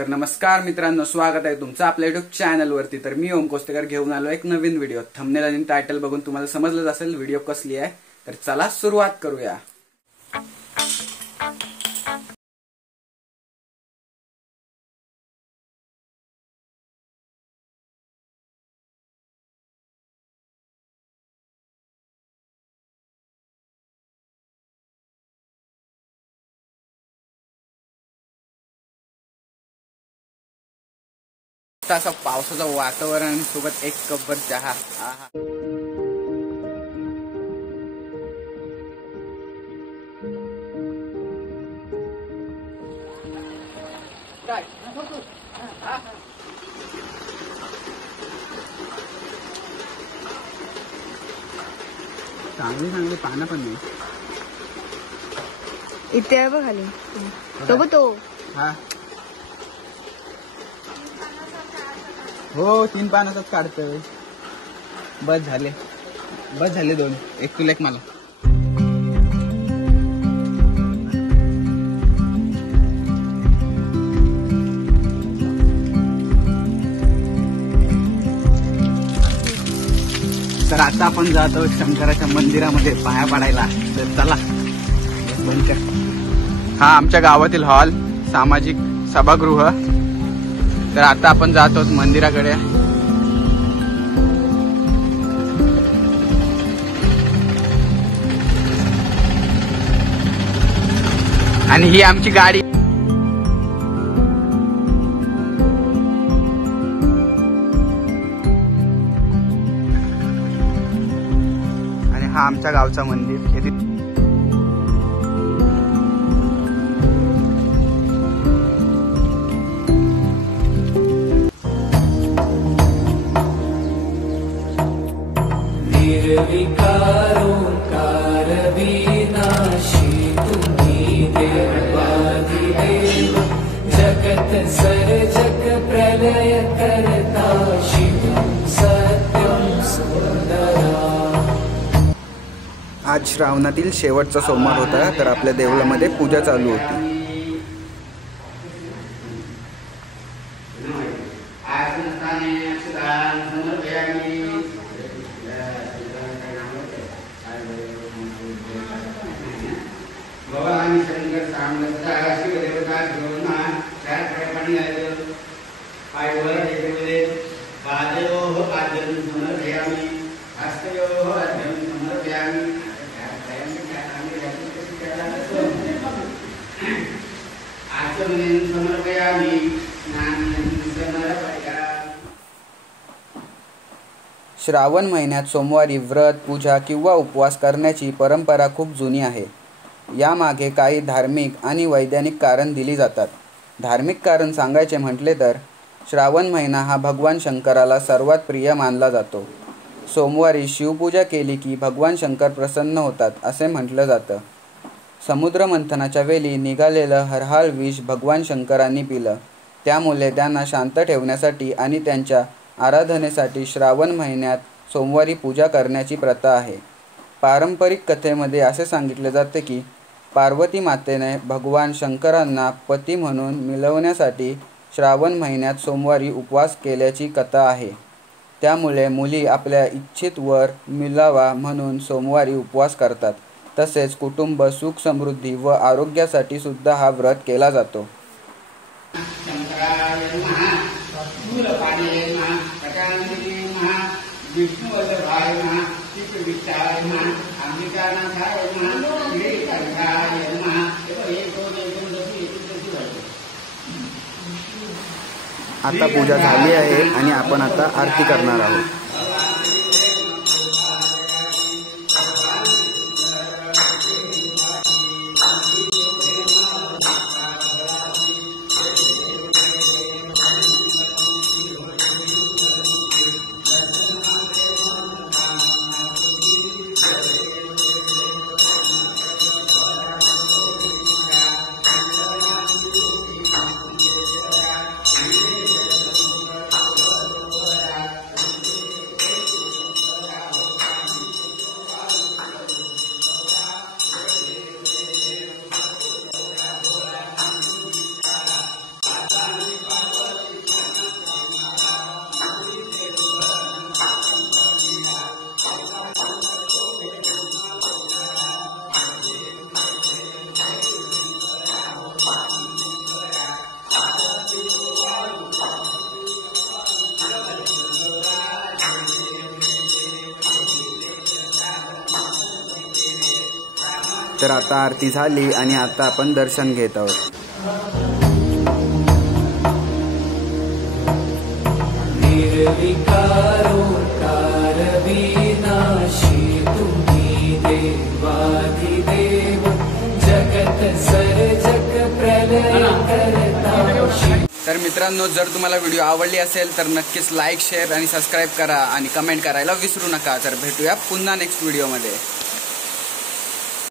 तर नमस्कार मित्रांनो, स्वागत आहे तुमचं आपल्या युट्यूब चॅनल वरती। तर मी ओम कोस्तेकर घेऊन आलो एक नवीन व्हिडिओ। थंबनेल आणि टायटल बघून तुम्हाला समजलंच असेल व्हिडिओ कसली आहे। तर चला सुरुवात करूया। असं पावसाचं वातावरण आणि सोबत एक कपभर चहा। चांगली पानं पण नाही इथे आहे बघ खाली तो हा हो 3 पानाचाच काढतोय। बस झाले 2, एक तुला एक मला। तर आता आपण जातो शंकराच्या मंदिरामध्ये पाया पडायला। तर चला बंद कर। हा आमच्या गावातील हॉल सामाजिक सभागृह। तर आता आपण जातो मंदिराकडे। आणि ही आमची गाडी। आणि हा आमच्या गावचा मंदिर। जगत सर्जक प्रलय करता शिवं सत्यं सुंदरा। आज श्रावणातील शेवटचा सोमवार होता। तर आपल्या देवळामध्ये पूजा चालू होती। भगवान शंकर सामर्थ्य शिवदेवता घेऊन त्याप्रमाणे पायवर ठेवले। पादयोः पाद्यं समर्पयामि, हस्तयोः अर्घ्यं समर्पयामि। आचमनीं समर्पयामि, स्नानं समर्पयामि। श्रावण महिन्यात सोमवारी व्रत, पूजा किंवा उपवास करण्याची परंपरा खूप जुनी आहे। यामागे काही धार्मिक आणि वैज्ञानिक कारण दिली जातात। धार्मिक कारण सांगायचे म्हटले तर श्रावण महिना हा भगवान शंकराला सर्वात प्रिय मानला जातो। सोमवारी शिवपूजा केली की भगवान शंकर प्रसन्न होतात असे म्हटलं जातं। समुद्र मंथनाच्या वेळी निघालेलं हरहाळ विष भगवान शंकरांनी पिलं। त्यामुळे त्यांना शांत ठेवण्यासाठी आणि त्यांच्या आराधनेसाठी श्रावण महिन्यात सोमवारी पूजा करण्याची प्रथा आहे। पारंपरिक कथेमध्ये असे सांगितले जाते की पार्वती मातेने भगवान शंकरांना पती म्हणून मिळवण्यासाठी श्रावण महिन्यात सोमवारी उपवास केल्याची कथा आहे। त्यामुळे मुली आपल्या इच्छित वर मिळावा म्हणून सोमवारी उपवास करतात। तसेच कुटुंब, सुख, समृद्धी व आरोग्यासाठी सुद्धा हा व्रत केला जातो। आता पूजा झाली आहे आणि आपण आता आरती करणार आहोत। तर आता आरती झाली आणि आता आपण दर्शन घेत आहोत. निर्विकारोकार विनाशी तुम्ही देवाधिदेव जगत सर्जक प्रलय करता. तर मित्रांनो, जर तुम्हाला व्हिडिओ आवडली असेल तर नक्कीच लाईक, शेअर आणि सबस्क्राईब करा आणि कमेंट करायला विसरू नका. तर भेटूया पुन्हा नेक्स्ट व्हिडिओमध्ये.